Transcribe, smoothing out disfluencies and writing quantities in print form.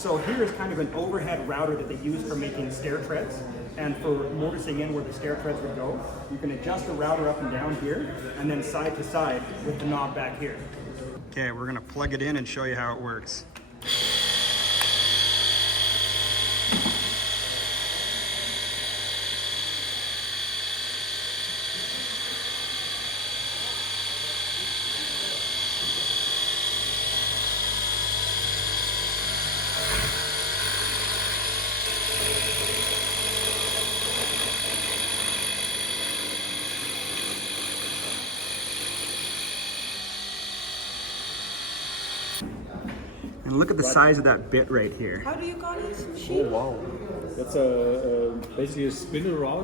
So here is kind of an overhead router that they use for making stair treads and for mortising in where the stair treads would go. You can adjust the router up and down here and then side to side with the knob back here. Okay, we're gonna plug it in and show you how it works. And look at the size of that bit right here. How do you call this machine? Oh wow, that's basically a spindle route.